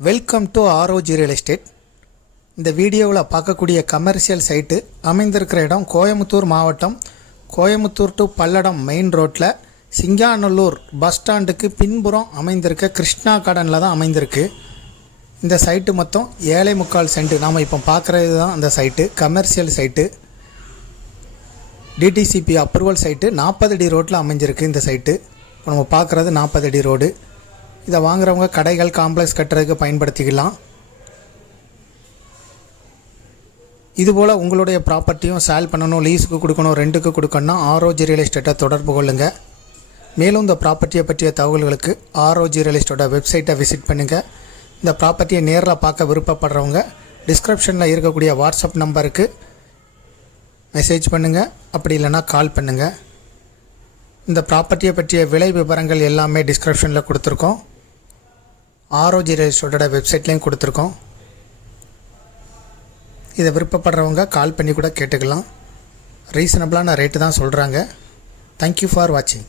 Welcome to ROG real estate. இந்த வீடியோவில் பார்க்கக்கூடிய கமர்ஷியல் சைட்டு அமைந்திருக்கிற இடம் கோயம்புத்தூர் மாவட்டம், கோயம்புத்தூர் டு பல்லடம் மெயின் ரோட்டில் சிங்காநல்லூர் பஸ் ஸ்டாண்டுக்கு பின்புறம் அமைந்திருக்க கிருஷ்ணா கார்டனில் தான் அமைந்திருக்கு. இந்த சைட்டு மொத்தம் 7.25 சென்ட். நாம் இப்போ பார்க்குறது தான் அந்த site, commercial site, DTCP approval site. 40 அடி ரோட்டில் அமைஞ்சிருக்கு இந்த சைட்டு. இப்போ நம்ம பார்க்குறது 40 அடி ரோடு. இதை வாங்குறவங்க கடைகள், காம்ப்ளெக்ஸ் கட்டுறதுக்கு பயன்படுத்திக்கலாம். இதுபோல் உங்களுடைய ப்ராப்பர்ட்டியும் சேல் பண்ணணும், லீஸுக்கு கொடுக்கணும், ரெண்டுக்கு கொடுக்கணும்னா ஆர்ஓஜி ரியல் எஸ்டேட்டை தொடர்பு கொள்ளுங்கள். மேலும் இந்த ப்ராப்பர்ட்டியை பற்றிய தகவல்களுக்கு ஆர்ஓஜி ரியல் எஸ்டேட்டோட வெப்சைட்டை விசிட் பண்ணுங்கள். இந்த ப்ராப்பர்ட்டியை நேரில் பார்க்க விருப்பப்படுறவங்க டிஸ்கிரிப்ஷனில் இருக்கக்கூடிய வாட்ஸ்அப் நம்பருக்கு மெசேஜ் பண்ணுங்கள், அப்படி இல்லைனா கால் பண்ணுங்கள். இந்த ப்ராப்பர்ட்டியை பற்றிய விலை விவரங்கள் எல்லாமே டிஸ்கிரிப்ஷனில் கொடுத்துருக்கோம். ஆர்ஓஜி ரியல் எஸ்டேட்டோட வெப்சைட்லேயும் கொடுத்துருக்கோம். இதை விருப்பப்படுறவங்க கால் பண்ணி கூட கேட்டுக்கலாம். ரீசனபிளான ரேட்டு தான் சொல்கிறாங்க. தேங்க்யூ ஃபார் வாட்சிங்.